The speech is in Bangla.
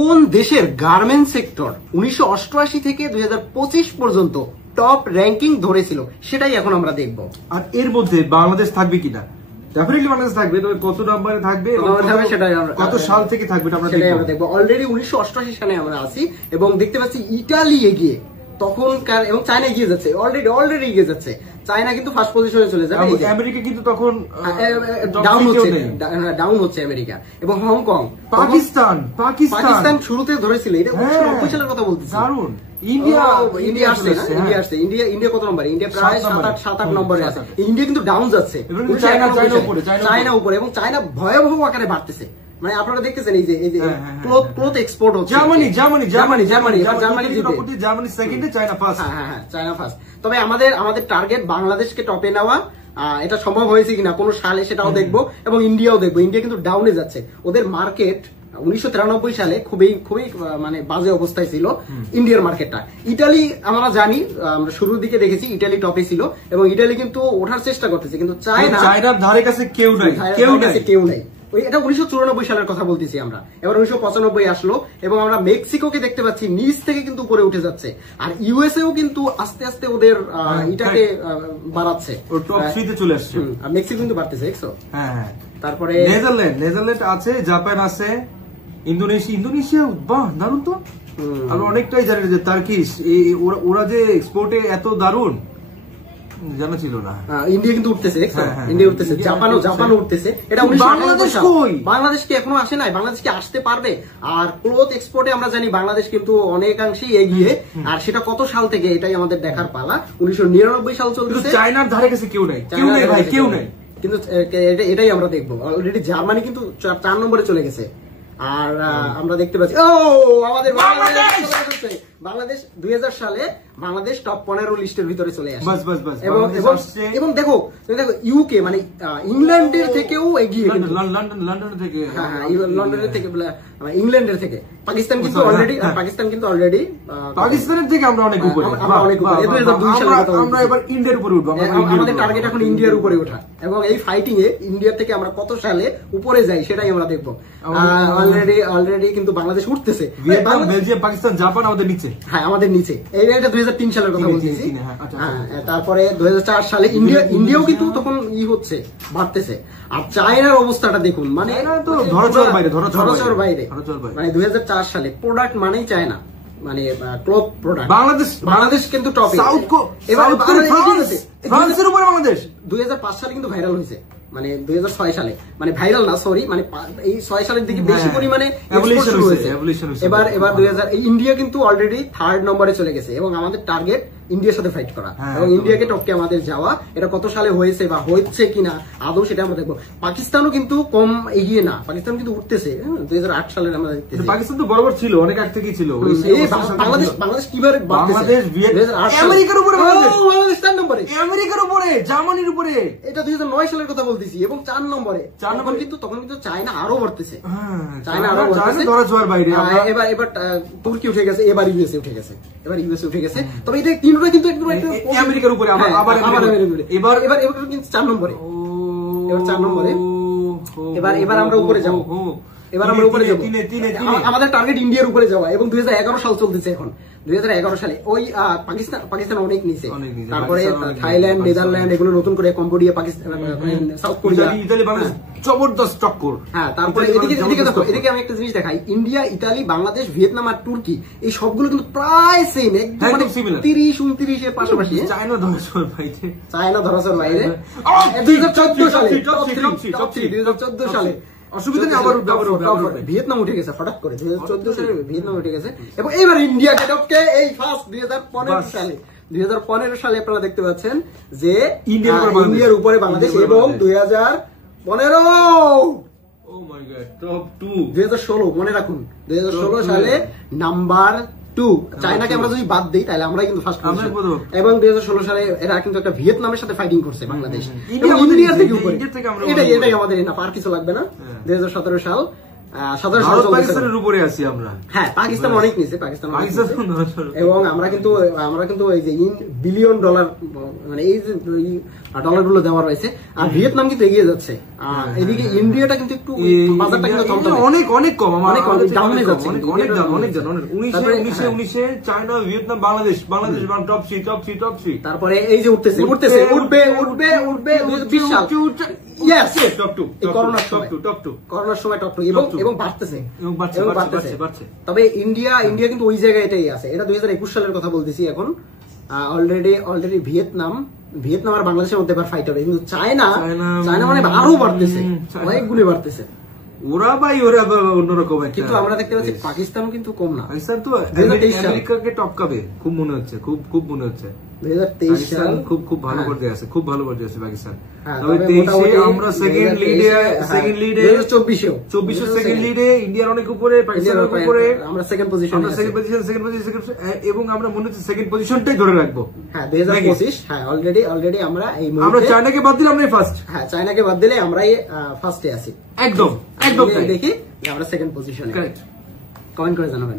কোন দেশের গার্মেন্টস সেক্টর 1988 থেকে 2025 পর্যন্ত টপ র্যাঙ্কিং ধরেছিল সেটাই এখন আমরা দেখব। আর এর মধ্যে বাংলাদেশ থাকবে কিনা? ডেফিনেটলি বাংলাদেশ থাকবে, তবে কত নম্বরে থাকবে, কত সাল থেকে থাকবে আমরা দেখব। অলরেডি 1988 সালে আমরা আছি এবং দেখতে পাচ্ছি ইতালি এগিয়ে, তখনকার, এবং চায়না এগিয়ে যাচ্ছে, অলরেডি এগিয়ে যাচ্ছে। চায়না কিন্তু ফার্স্ট পজিশনে চলে যাবে, আমেরিকা কিন্তু তখন ডাউন হচ্ছে আমেরিকা, এবং হংকং, পাকিস্তান শুরুতে ধরেছিল। এটা 1990 সালের কথা বলতেছি। দারুণ। ইন্ডিয়া আসছে, ইন্ডিয়া কত নম্বরে? ইন্ডিয়া প্রায় 7-8 নম্বরে আছে। ইন্ডিয়া কিন্তু ডাউন যাচ্ছে, চায়না উপরে, এবং চায়না ভয়াবহ আকারে বাড়তেছে। মানে আপনারা দেখতেছেন এই যে ক্লথ এক্সপোর্ট হচ্ছে জার্মানি সেকেন্ডে, চায়না ফার্স্ট। China first. তবে আমাদের টার্গেট বাংলাদেশকে টপে নেওয়া। এটা সম্ভব হয়েছে কিনা কোন সালে সেটাও দেখবো, এবং ইন্ডিয়াও দেখবো। ইন্ডিয়া কিন্তু ডাউনে যাচ্ছে, ওদের মার্কেট 1993 সালে খুবই মানে বাজে অবস্থায় ছিল ইন্ডিয়ার মার্কেটটা। ইটালি আমরা জানি, আমরা শুরুর দিকে দেখেছি ইটালি টপে ছিল, এবং ইটালি কিন্তু ওঠার চেষ্টা করতেছে, কিন্তু চায়নার ধারে কাছে কেউ নাই। এটা 1994 সালের কথা বলতেছি আমরা। এবার 1995 আসলো, এবং আমরা মেক্সিকোকে দেখতে পাচ্ছি নিচ থেকে কিন্তু উপরে উঠে যাচ্ছে। আর ইউএসএও কিন্তু আস্তে আস্তে ওদের এটাকে বাড়াচ্ছে, চলে আসছে। মেক্সিকো কিন্তু বাড়তেছে, দেখছো? তারপরে নেদারল্যান্ড আছে, জাপান আছে, ইন্দোনেশিয়া। বাহ, দারুণ তো। আমরা অনেকটাই জানি যে টার্কিশ, ওরা যে এক্সপোর্টে এত দারুণ জানা ছিল না। ইন্ডিয়া কিন্তু উঠতেছে, দেখছো? ইন্ডিয়া উঠতেছে, জাপানও উঠতেছে। এটা বাংলাদেশকে এখনো আসে নাই, বাংলাদেশকে আসতে পারবে। আর ক্লথ এক্সপোর্টে আমরা জানি বাংলাদেশ কিন্তু অনেকাংশেই এগিয়ে, আর সেটা কত সাল থেকে এটাই আমাদের দেখার পালা। 1999 সাল চলতেছে। চায়নার ধারে কাছে কেউ নাই ভাই, কেউ নাই। কিন্তু এটাই আমরা দেখবো। অলরেডি জার্মানি কিন্তু 4 নম্বরে চলে গেছে। আর আমরা দেখতে পাচ্ছি আমাদের বাংলাদেশ 2000 সালে বাংলাদেশ টপ 15 লিস্টের ভিতরে চলে আসে। এবং দেখো ইউকে মানে ইংল্যান্ডের থেকেও এগিয়ে, লন্ডনের থেকে, ইংল্যান্ডের থেকে। পাকিস্তান কিন্তু অলরেডি পাকিস্তানের থেকে আমরা অনেক উপরে। আমরা এবার ইন্ডিয়ার উপরে উঠবো। আমাদের টার্গেট এখন ইন্ডিয়ার উপরে ওঠা, এবং এই ফাইটিং এ ইন্ডিয়ার থেকে আমরা কত সালে উপরে যাই সেটাই আমরা দেখবো। অলরেডি কিন্তু বাংলাদেশ উঠতেছে। বেলজিয়াম, পাকিস্তান, জাপান আমাদের নিচে। আমাদের নিচে। এটা 2003 সালের কথা বলতেছি। তারপরে 2004 সালে ইন্ডিয়াও কিন্তু তখন হচ্ছে, বাড়তেছে। আর চায়নার অবস্থাটা দেখুন, মানে ধরাচর বাইরে। মানে 2004 সালে প্রোডাক্ট মানেই চায়না, মানে ক্লথ প্রোডাক্ট। বাংলাদেশ কিন্তু টপে। ফ্রান্সের উপরে বাংলাদেশ 2005 সালে কিন্তু ভাইরাল হয়েছে, মানে 2006 সালে, মানে ভাইরাল না, সরি, মানে এই 6 সালের দিকে বেশি পরিমাণে এক্সপোর্ট হয়েছে। এবার 2000 ইন্ডিয়া কিন্তু অলরেডি 3rd নম্বরে চলে গেছে, এবং আমাদের টার্গেট ইন্ডিয়ার সাথে ফাইট করা, এবং ইন্ডিয়াকে টপকে আমাদের যাওয়া। এটা কত সালে হয়েছে বা হচ্ছে কিনা আদৌ সেটা আমরা দেখবো। পাকিস্তানও কিন্তু কম এগিয়ে না, পাকিস্তান কিন্তু উঠতেছে। 2008 সালে আমরা দেখতেছি। পাকিস্তান তো বরাবর ছিল, অনেক আগ থেকেই ছিল। বাংলাদেশ কিভাবে আমেরিকার উপরে, বাংলাদেশ 4 নম্বরে, আমেরিকার উপরে, জার্মানির উপরে। এটা 2009 সালের কথা বলতেছি, এবং 4 নম্বরে। তখন কিন্তু চায়না আরো বাড়তেছে, ধরাছোঁয়ার বাইরে। এবার তুর্কি উঠে গেছে, এবার ইউএসএ উঠে গেছে। তবে এটা তিনটা কিন্তু আমেরিকার উপরে, এবার কিন্তু 4 নম্বরে। এবার আমরা উপরে যাবো। আমাদের টার্গেট ইন্ডিয়ার উপরে যাওয়া, এবং 2011 সাল চলতেছে এখন। 2011 সালে ওই পাকিস্তান অনেক নিচে। তারপরে থাইল্যান্ড, নেদারল্যান্ড, এগুলো নতুন করে, কম্বোডিয়া, পাকিস্তান, সাউথ কোরিয়া, জবরদস্ত টক্কর। তারপরে এদিকে আমি একটা জিনিস দেখাই, ইন্ডিয়া, ইতালি, বাংলাদেশ, ভিয়েতনাম আর তুর্কি, এই সবগুলো কিন্তু প্রায় সেম, একদম 30-29 এর পাশাপাশি। চায়না ধরাছোঁয়ার বাইরে। 2014 সালে অসুবিধা নেই, আবার ভিয়েতনাম উঠে গেছে হঠাৎ করে। 2014 সালে ভিয়েতনাম উঠে গেছে, এবং এবার ইন্ডিয়াকে টপকে এই ফার্স্ট 2015 সালে আপনারা দেখতে পাচ্ছেন যে ইন্ডিয়ার উপরে বাংলাদেশ, এবং 2016 মনে রাখুন, 2016 সালে নাম্বার 2। চায়নাকে আমরা যদি বাদ দিই তাহলে আমরাই কিন্তু ফার্স্ট, এবং 2016 সালে এরা কিন্তু একটা ভিয়েতনামের সাথে ফাইটিং করছে বাংলাদেশ। ইন্ডিয়ার থেকে উপরে, এটাই আমাদের না, আর কিছু লাগবে না। 2017 সাল ভারত পাকিস্তানের উপরে আছি আমরা। হ্যাঁ, পাকিস্তান অনেক নিচে, পাকিস্তান এবং আমরা কিন্তু এই যে $1 বিলিয়ন মানে এই যে ডলার গুলো দেওয়া রয়েছে, আর ভিয়েতনাম কিন্তু এগিয়ে যাচ্ছে। এদিকে ইন্ডিয়াটা কিন্তু একটু বাজারটা কিন্তু অনেক কম, অনেক ডাউনে যাচ্ছে, অনেক down 1919 China, Vietnam, Bangladesh top 3। তারপরে এই যে উঠবে 2020 সাল, ইয়েস টপ 2, করোনার সময় টপ 2 এবং বাড়তেছে। তবে ইন্ডিয়া কিন্তু ওই জায়গাটাই আছে। এটা 2021 সালের কথা বলতেছি এখন। অলরেডি ভিয়েতনাম আর বাংলাদেশের মধ্যে এবার ফাইট হবে, কিন্তু চায়না মানে আরো বাড়তেছে, অনেক গুলি বাড়তেছে। ওরা অন্যরকম, কিন্তু আমরা দেখতে পাচ্ছি পাকিস্তানও কিন্তু কম না। পাকিস্তান তো আমেরিকাকে টপকাবে খুব মনে হচ্ছে, খুব মনে হচ্ছে। 2023 সাল খুব ভালো পর্যায়ে আছে, খুব ভালো পর্যায়ে আছে পাকিস্তান। তবে 23 আমরা সেকেন্ড লিডে 24 সেকেন্ড লিডে, ইন্ডিয়ার অনেক উপরে, পাকিস্তানের উপরে আমরা সেকেন্ড পজিশন, এবং আমরা মনে হচ্ছে সেকেন্ড পজিশনটাই ধরে রাখবো। হ্যাঁ 2025, হ্যাঁ অলরেডি আমরা এই আমরা চায়নাকে বাদ দিলে আমরা ফার্স্ট। হ্যাঁ, চায়নাকে বাদ দিলে আমরাই ফার্স্টে আছি। একদম দেখি আমরা সেকেন্ড পজিশনে। কমেন্ট করে জানাবেন।